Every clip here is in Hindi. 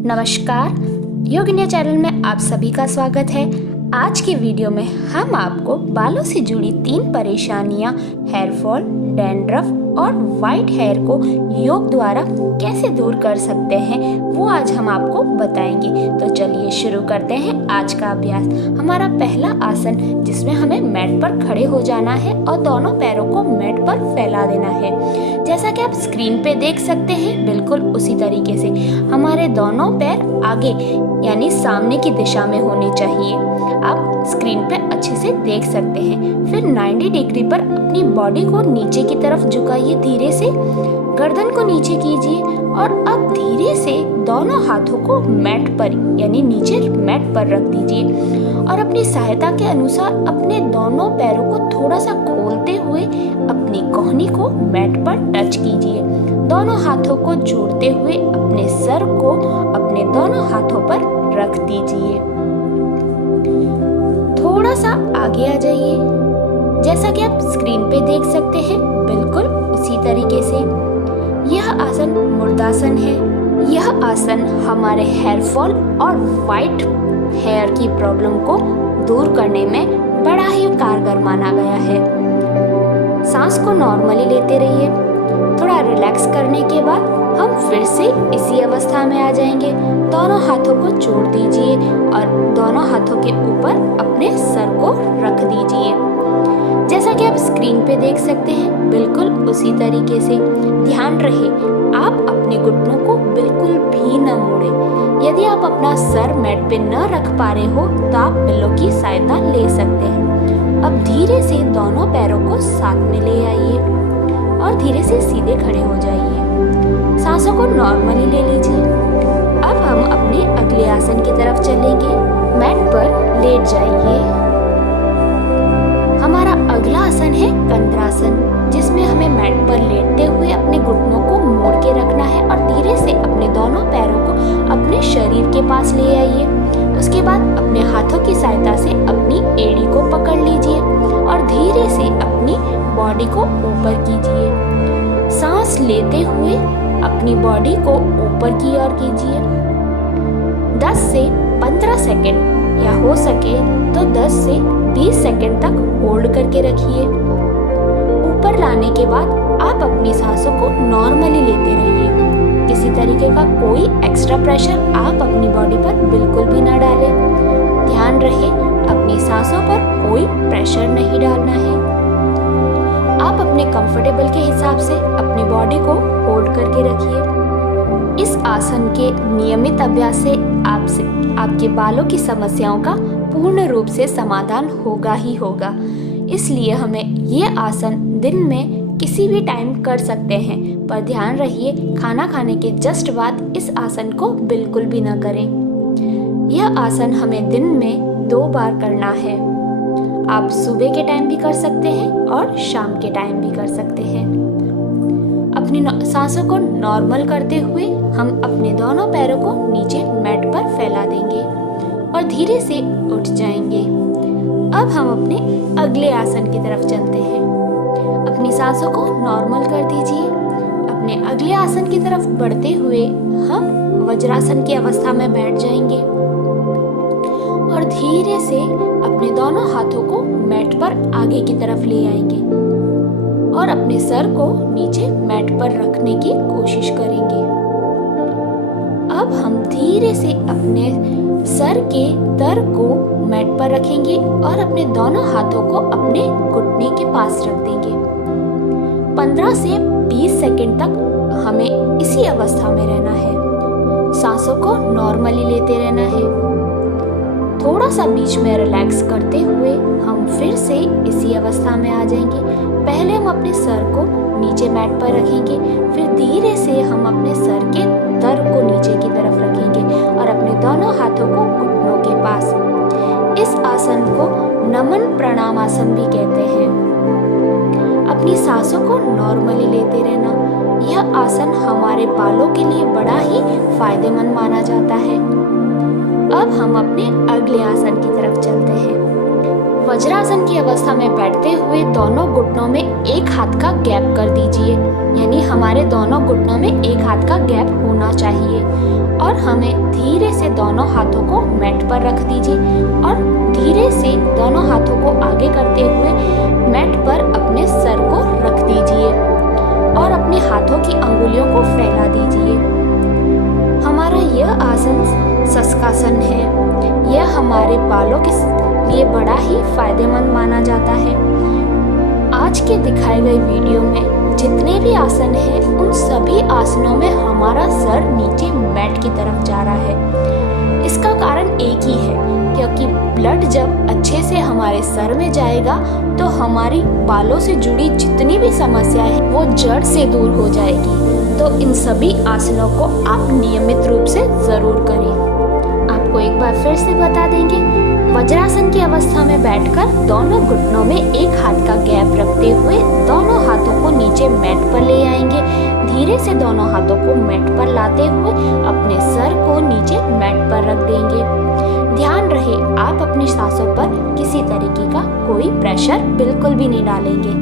नमस्कार, योग इंडिया चैनल में आप सभी का स्वागत है। आज की वीडियो में हम आपको बालों से जुड़ी 3 परेशानियां, हेयर फॉल, डैंड्रफ और वाइट हेयर को योग द्वारा कैसे दूर कर सकते हैं वो आज हम आपको बताएंगे। तो चलिए शुरू करते हैं आज का अभ्यास। हमारा पहला आसन, जिसमें हमें मैट पर खड़े हो जाना है और दोनों पैरों को मैट पर फैला देना है। जैसा कि आप स्क्रीन पे देख सकते हैं, बिल्कुल उसी तरीके से हमारे दोनों पैर आगे यानी सामने की दिशा में होने चाहिए। आप स्क्रीन पे अच्छे से देख सकते हैं। फिर 90 डिग्री पर अपनी बॉडी को नीचे की तरफ झुकाइए, धीरे से गर्दन को नीचे कीजिए और अब धीरे से दोनों हाथों को मैट पर यानी नीचे मैट पर रख दीजिए और अपनी सहायता के अनुसार अपने दोनों पैरों को थोड़ा सा खोलते हुए अपनी कोहनी को मैट पर टच कीजिए। दोनों हाथों को जोड़ते हुए अपने सर को अपने दोनों हाथों पर रख दीजिए। थोड़ा सा आगे आ जाइए, जैसा कि आप स्क्रीन पे देख सकते हैं, बिल्कुल उसी तरीके से। यह आसन मुर्दासन है। यह आसन हमारे हेयर फॉल और वाइट हेयर की प्रॉब्लम को दूर करने में बड़ा ही कारगर माना गया है। सांस को नॉर्मली लेते रहिए। थोड़ा रिलैक्स करने के बाद हम फिर से इसी अवस्था में आ जाएंगे। दोनों हाथों को जोड़ दीजिए और दोनों हाथों के ऊपर अपने सर को रख दीजिए। जैसा कि आप स्क्रीन पे देख सकते हैं, बिल्कुल उसी तरीके से। ध्यान रहे आप अपने घुटनों को बिल्कुल भी न मोड़ें। यदि आप अपना सर मैट पे न रख पा रहे हो तो आप पिल्लो की सहायता ले सकते हैं। अब धीरे से दोनों पैरों को साथ में ले आइए और धीरे से सीधे खड़े हो जाइए। सांसों को नॉर्मली ले लीजिए। अब हम अपने अगले आसन की तरफ चलेंगे। मैट पर लेट जाइए। हमारा अगला आसन है कंद्रासन, जिसमें हमें मैट पर लेटते हुए अपने घुटनों को मोड़ के रखना है और धीरे से अपने दोनों पैरों को अपने शरीर के पास ले आइए। उसके बाद अपने हाथों की सहायता से अपनी एड़ी को पकड़ लीजिए और धीरे से अपनी बॉडी को ऊपर कीजिए। सांस लेते हुए अपनी बॉडी को ऊपर की ओर कीजिए। 10 से 15 सेकंड या हो सके तो 10 से 20 सेकंड तक होल्ड करके रखिए। ऊपर लाने के बाद आप अपनी सांसों को नॉर्मली लेते रहिए। किसी तरीके का कोई एक्स्ट्रा प्रेशर आप अपनी बॉडी पर बिल्कुल भी ना डालें। ध्यान रहे अपनी सांसों पर कोई प्रेशर नहीं डालना है। आप अपने कंफर्टेबल के हिसाब से अपनी बॉडी को होल्ड करके रखिए। इस आसन के नियमित अभ्यास से आपके बालों की समस्याओं का पूर्ण रूप से समाधान होगा ही होगा। इसलिए हमें ये आसन दिन में किसी भी टाइम कर सकते हैं, पर ध्यान रहिए खाना खाने के जस्ट बाद इस आसन को बिल्कुल भी न करें। यह आसन हमें दिन में 2 बार करना है। आप सुबह के टाइम भी कर सकते हैं और शाम के टाइम भी कर सकते हैं। अपनी सांसों को नॉर्मल करते हुए हम अपने दोनों पैरों को नीचे मैट पर फैला देंगे और धीरे से उठ जाएंगे। अब हम अपने अगले आसन की तरफ चलते हैं। अपनी सांसों को नॉर्मल कर दीजिए। अपने अगले आसन की तरफ बढ़ते हुए हम वज्रासन की अवस्था में बैठ जाएंगे और धीरे से अपने दोनों हाथों को मैट पर आगे की तरफ ले आएंगे और अपने सर को नीचे मैट पर रखने की कोशिश करेंगे। अब हम धीरे से अपने सर के तर को मैट पर रखेंगे और अपने दोनों हाथों को अपने घुटने के पास रख देंगे। 15 से 20 सेकंड तक हमें इसी अवस्था में रहना है। सांसों को नॉर्मली लेते रहना है। थोड़ा सा बीच में रिलैक्स करते हुए हम फिर से इसी अवस्था में आ जाएंगे। पहले हम अपने सर को नीचे मैट पर रखेंगे, फिर धीरे से हम अपने सर के तर को नीचे की तरफ रखेंगे और अपने दोनों हाथों को घुटनों के पास। इस आसन को नमन प्रणाम आसन भी कहते हैं। अपनी सांसों को नॉर्मली लेते रहना। यह आसन हमारे बालों के लिए बड़ा ही फायदेमंद माना जाता है। अब हम अपने अगले आसन की तरफ चलते हैं। वज्रासन की अवस्था में बैठते हुए दोनों घुटनों में एक हाथ का गैप कर दीजिए, यानी हमारे दोनों घुटनों में एक हाथ का गैप होना चाहिए। और हमें धीरे से दोनों हाथों को मैट पर रख दीजिए और धीरे से दोनों हाथों को आगे करते हुए मैट पर अपने सर को रख दीजिए और अपने हाथों की अंगुलियों को फैला दीजिए। हमारा यह आसन शशकासन है। यह हमारे बालों के लिए बड़ा ही फायदेमंद माना जाता है। आज के दिखाए गए वीडियो में जितने भी आसन हैं उन सभी आसनों में हमारा सर नीचे मैट की तरफ जा रहा है। इसका कारण एक ही है, क्योंकि ब्लड जब अच्छे से हमारे सर में जाएगा तो हमारी बालों से जुड़ी जितनी भी समस्याएं हैं वो जड़ से दूर हो जाएगी। तो इन सभी आसनों को आप नियमित रूप से जरूर करें। आपको एक बार फिर से बता देंगे, वज्रासन की अवस्था में बैठकर दोनों घुटनों में एक हाथ का गैप रखते हुए दोनों हाथों को नीचे मैट पर ले आएंगे। धीरे से दोनों हाथों को मैट पर लाते हुए अपने सर को नीचे मैट पर रख देंगे। ध्यान रहे, आप अपनी सांसों पर किसी तरीके का कोई प्रेशर बिल्कुल भी नहीं डालेंगे।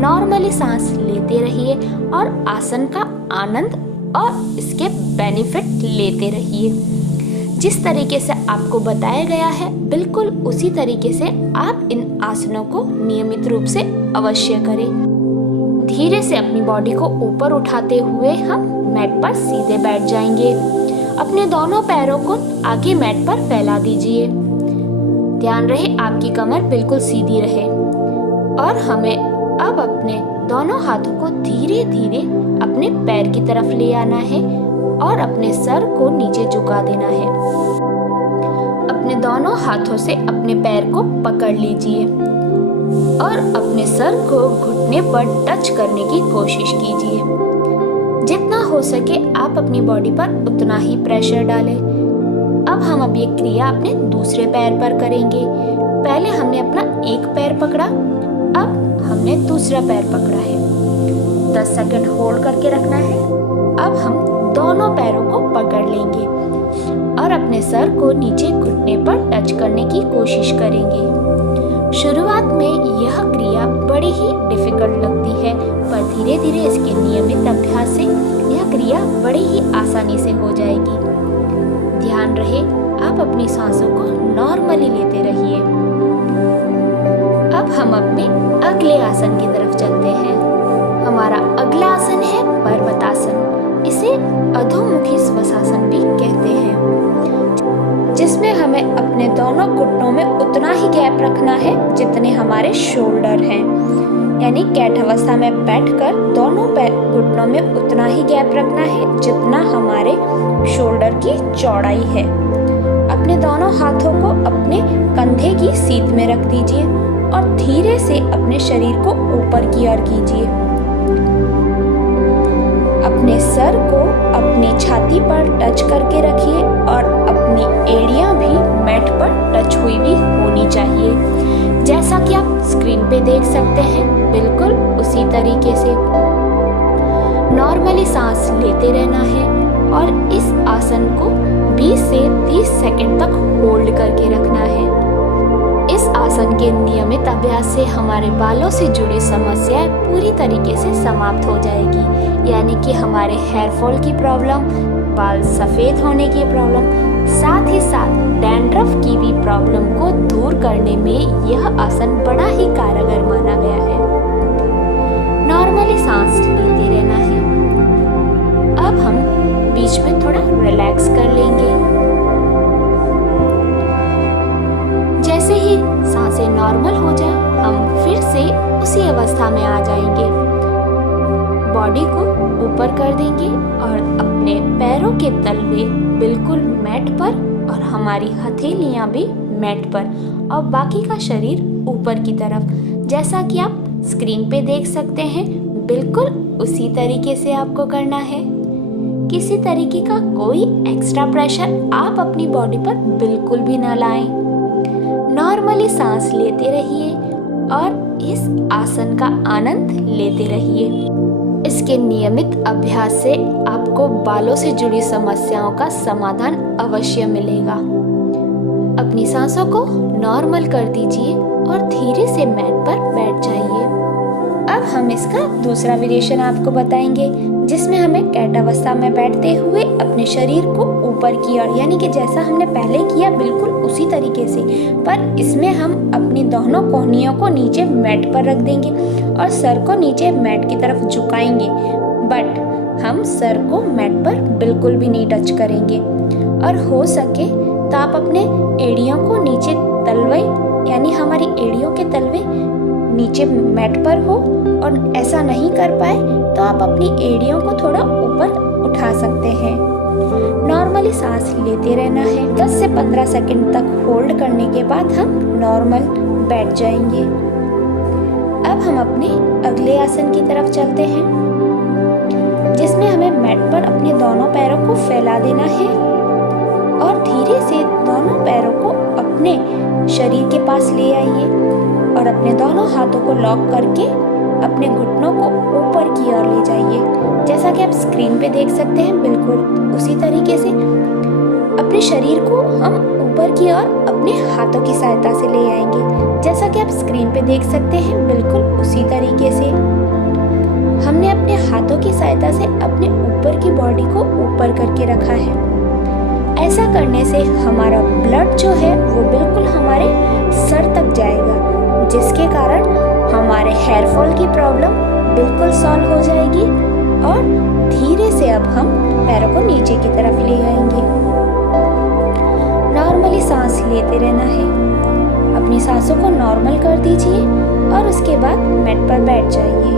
नॉर्मली सांस लेते रहिए और आसन का आनंद और इसके बेनिफिट लेते रहिए। जिस तरीके से आपको बताया गया है बिल्कुल उसी तरीके से आप इन आसनों को नियमित रूप से अवश्य करें। धीरे से अपनी बॉडी को ऊपर उठाते हुए हम मैट पर सीधे बैठ जाएंगे। अपने दोनों पैरों को आगे मैट पर फैला दीजिए। ध्यान रहे आपकी कमर बिल्कुल सीधी रहे और हमें अब अपने दोनों हाथों को धीरे धीरे अपने पैर की तरफ ले आना है और अपने सर को नीचे झुका देना है। अपने दोनों हाथों से अपने पैर को पकड़ लीजिए और अपने सर को घुटने पर टच करने की कोशिश कीजिए। जितना हो सके आप अपनी बॉडी पर उतना ही प्रेशर डालें। अब हम अब ये क्रिया अपने दूसरे पैर पर करेंगे। पहले हमने अपना एक पैर पकड़ा, अब हमने दूसरा पैर पकड़ा है। 10 सेकंड होल्ड करके रखना है। अब हम दोनों पैरों को पकड़ लेंगे और अपने सर को नीचे घुटने पर टच करने की कोशिश करेंगे। शुरुआत में यह क्रिया बड़ी ही डिफिकल्ट लगती है, पर धीरे धीरे इसके नियमित अभ्यास से यह क्रिया बड़ी ही आसानी से हो जाएगी। ध्यान रहे, आप अपनी सांसों को नॉर्मली लेते रहिए। अब हम अपने अगले आसन की तरफ चलते हैं। हमारा अगला आसन है पर्वतासन। इसे अधोमुखी श्वासासन भी कहते हैं, जिसमें हमें अपने दोनों घुटनों में उतना ही गैप रखना है जितने हमारे शोल्डर हैं। यानी कैट अवस्था में बैठकर दोनों घुटनों में उतना ही गैप रखना है जितना हमारे शोल्डर की चौड़ाई है। अपने दोनों हाथों को अपने कंधे की सीध में रख दीजिए और धीरे से अपने शरीर को ऊपर की ओर कीजिए। अपने सर को अपनी छाती पर टच करके रखिए और अपनी एड़ियां भी मैट पर टच हुई भी होनी चाहिए। जैसा कि आप स्क्रीन पे देख सकते हैं, बिल्कुल उसी तरीके से नॉर्मली सांस लेते रहना है और इस आसन को 20 से 30 सेकंड तक होल्ड करके रखना है। इस आसन के नियमित अभ्यास से हमारे बालों से जुड़ी समस्याएं पूरी तरीके से समाप्त हो जाएगी। यानी कि हमारे हेयर फॉल की प्रॉब्लम, बाल सफ़ेद होने की प्रॉब्लम, साथ ही साथ डैंड्रफ की भी प्रॉब्लम को दूर करने में यह आसन बड़ा ही कारगर माना गया है। नॉर्मली सांस लेते रहना है। अब हम बीच में थोड़ा रिलैक्स कर लेंगे। जैसे ही सांसें नॉर्मल हो जाए, हम फिर से उसी अवस्था में आ जाएंगे। बॉडी को ऊपर कर देंगे और अपने पैरों के तलवे बिल्कुल मैट पर और हमारी हथेलियां भी मैट पर और बाकी का शरीर ऊपर की तरफ। जैसा कि आप स्क्रीन पे देख सकते हैं, बिल्कुल उसी तरीके से आपको करना है। किसी तरीके का कोई एक्स्ट्रा प्रेशर आप अपनी बॉडी पर बिल्कुल भी ना लाएं। नॉर्मली सांस लेते रहिए और इस आसन का आनंद लेते रहिए। इसके नियमित अभ्यास से आपको बालों से जुड़ी समस्याओं का समाधान अवश्य मिलेगा। अपनी सांसों को नॉर्मल कर दीजिए और धीरे से मैट पर बैठ जाइए। अब हम इसका दूसरा वेरिएशन आपको बताएंगे, जिसमें हमें कैट अवस्था में बैठते हुए अपने शरीर को ऊपर की ओर, यानी कि जैसा हमने पहले किया बिल्कुल उसी तरीके से, पर इसमें हम अपनी दोनों कोहनियों को नीचे मैट पर रख देंगे और सर को नीचे मैट की तरफ झुकाएंगे, बट हम सर को मैट पर बिल्कुल भी नहीं टच करेंगे। और हो सके तो आप अपने एड़ियों को नीचे तलवे, यानी हमारी एड़ियों के तलवे नीचे मैट पर हो, और ऐसा नहीं कर पाए तो आप अपनी एड़ियों को थोड़ा ऊपर उठा सकते हैं। नॉर्मली सांस लेते रहना है। 10 से 15 सेकंड तक होल्ड करने के बाद हम नॉर्मल बैठ जाएंगे। अब हम अपने अगले आसन की तरफ चलते हैं, जिसमें हमें मैट पर अपने दोनों पैरों को फैला देना है और धीरे से दोनों पैरों को अपने शरीर के पास ले आइए और अपने दोनों हाथों को लॉक करके अपने घुटनों को ऊपर की ओर ले जाइए। जैसा कि आप स्क्रीन पे देख सकते हैं, बिल्कुल उसी तरीके से अपने शरीर को हम ऊपर की ओर अपने हाथों की सहायता से ले आएंगे। जैसा कि आप स्क्रीन पे देख सकते हैं, बिल्कुल उसी तरीके से हमने अपने हाथों की सहायता से अपने ऊपर की बॉडी को ऊपर करके रखा है। ऐसा करने से हमारा ब्लड जो है वो बिल्कुल हमारे सर तक जाएगा, जिसके कारण हमारे हेयर फॉल की प्रॉब्लम बिल्कुल सॉल्व हो जाएगी और धीरे से अब हम पैरों को नीचे की तरफ ले आएंगे। नॉर्मली सांस लेते रहना है। अपनी सांसों को नॉर्मल कर दीजिए और उसके बाद मैट पर बैठ जाइए।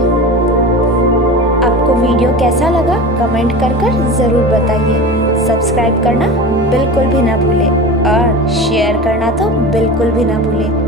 आपको वीडियो कैसा लगा कमेंट कर ज़रूर बताइए। सब्सक्राइब करना बिल्कुल भी ना भूलें और शेयर करना तो बिल्कुल भी ना भूलें।